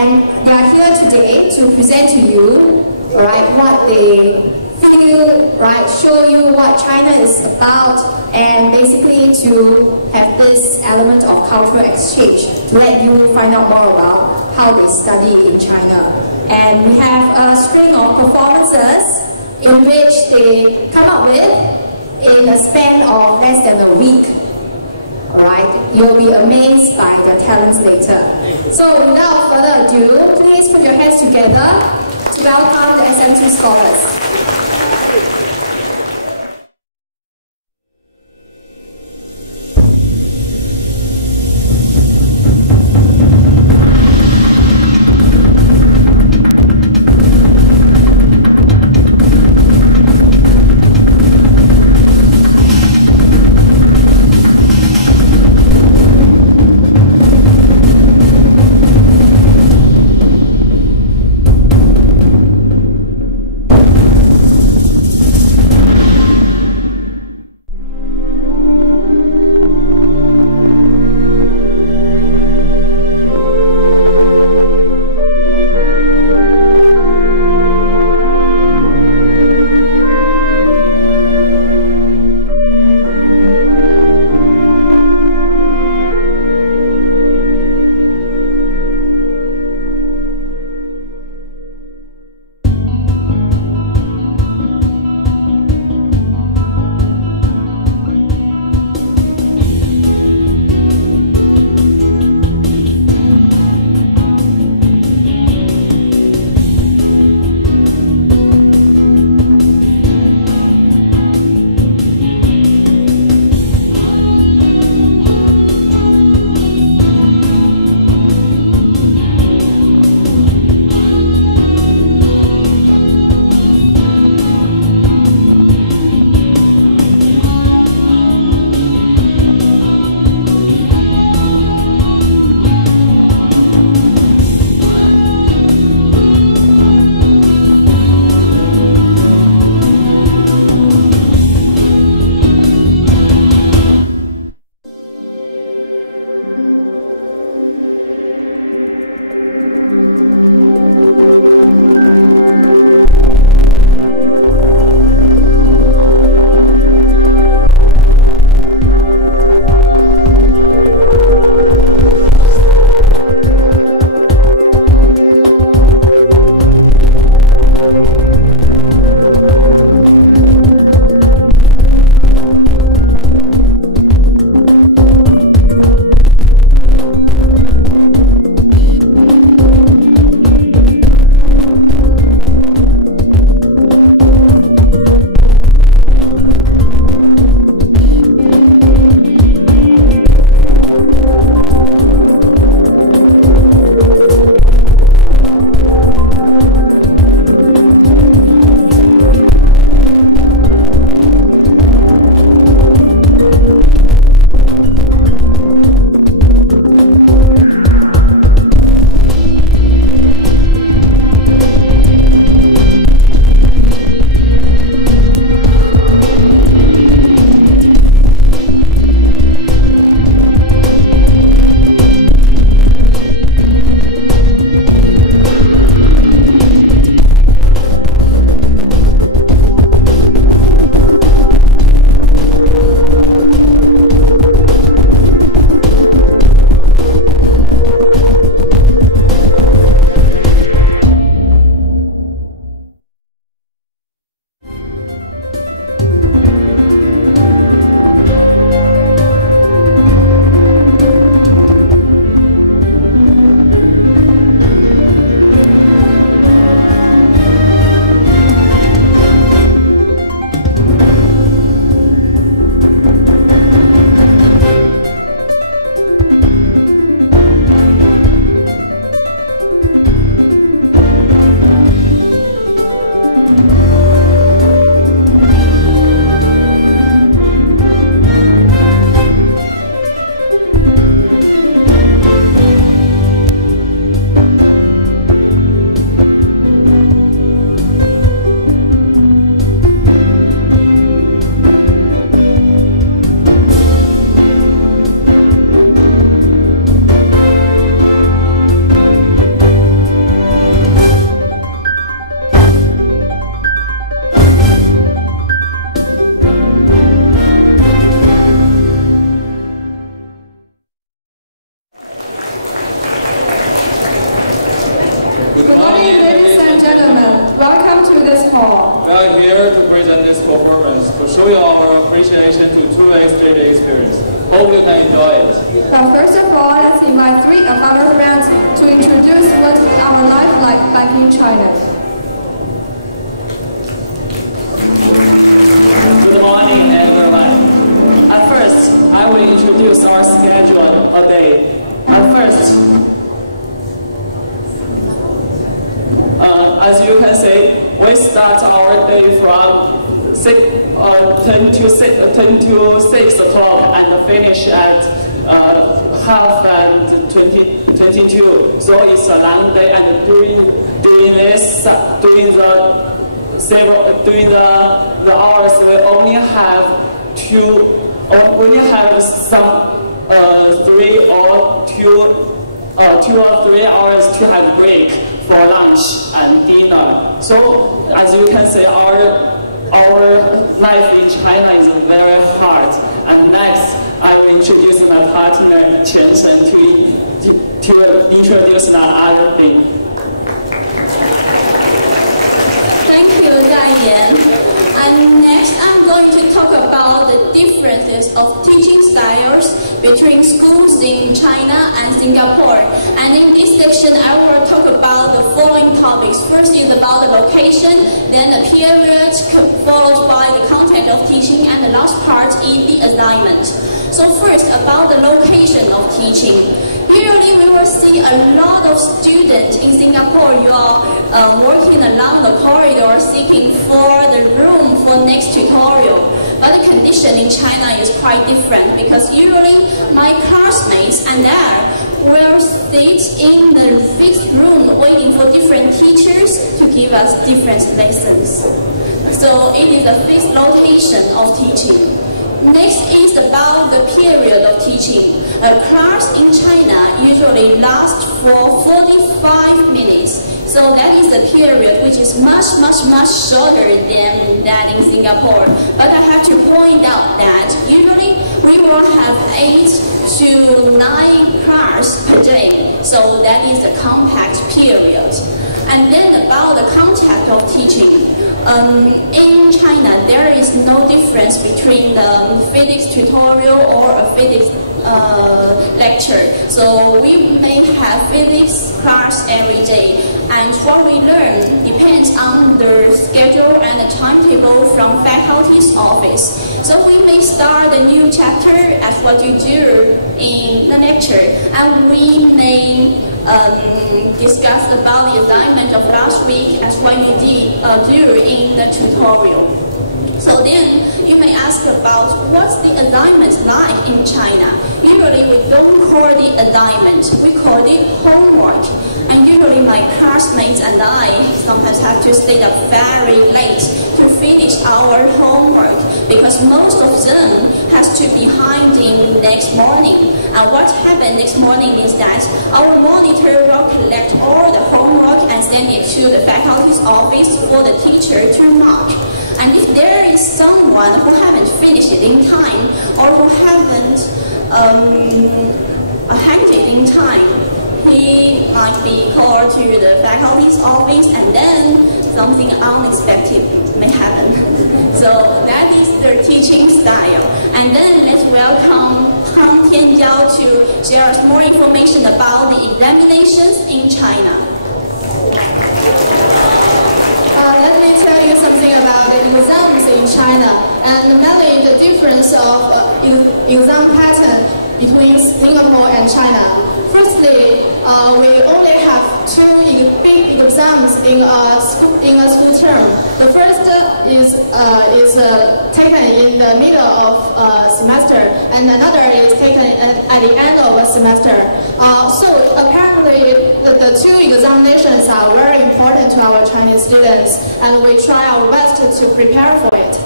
And they are here today to present to you, right, what they feel, right, show you what China is about, and basically to have this element of cultural exchange to let you find out more about how they study in China. And we have a string of performances in which they come up with in a span of less than a week. Alright, you'll be amazed by their talents later. So without further ado, please put your hands together to welcome the SM2 scholars. show you our appreciation to 2A study experience. Hope you can enjoy it. First of all, let's invite three of our friends to introduce what our life like back in China. Good morning, everyone. At first, I will introduce our schedule a day. At first, as you can see, we start our day from 10 to 6 o'clock and finish at half and 22. So it's a long day, and during the hours we only have some 2 or 3 hours to have break for lunch and dinner. So as you can see, our life in China is very hard. And next, I will introduce my partner Chen Chen to introduce another thing. Thank you, Yan. And next, I'm going to talk about the differences of teaching styles between schools in China and Singapore. And in this section, I will talk about the following topics. First is about the location, then the period, followed by the content of teaching, and the last part is the assignment. So first, about the location of teaching. Usually we will see a lot of students in Singapore. You are working along the corridor seeking for the room for next tutorial. But the condition in China is quite different, because usually my classmates and I will sit in the fixed room waiting for different teachers to give us different lessons. So it is a fixed location of teaching. Next is about the period of teaching. A class in China usually lasts for 45 minutes. So that is a period which is much shorter than that in Singapore. But I have to point out that usually we will have 8 to 9 class per day. So that is a compact period. And then about the content of teaching. In China, there is no difference between the physics tutorial or a physics lecture. So we may have physics class every day, and what we learn depends on the schedule and the timetable from faculty's office. So we may start a new chapter as what you do in the lecture, and we may discuss about the assignment of last week as what you do in the tutorial. So then you may ask about what's the assignment like in China. Usually we don't call it assignment, we call it homework. And usually my classmates and I sometimes have to stay up very late to finish our homework, because most of them has to be handing next morning. And what happened next morning is that our monitor will collect all the homework and send it to the faculty's office for the teacher to mark. And if there is someone who haven't finished it in time, or who haven't handed it in time, he might be called to the faculty's office, and then something unexpected may happen. So that is their teaching style. And then let's welcome Han Tianjiao to share us more information about the examinations in China. Let me tell you something about the exams in China, and mainly the difference of exam pattern between Singapore and China. Firstly, we only have 2 big exams in a school term. The first is taken in the middle of a semester, and another is taken at the end of a semester. So apparently, the 2 examinations are very important to our Chinese students, and we try our best to prepare for it.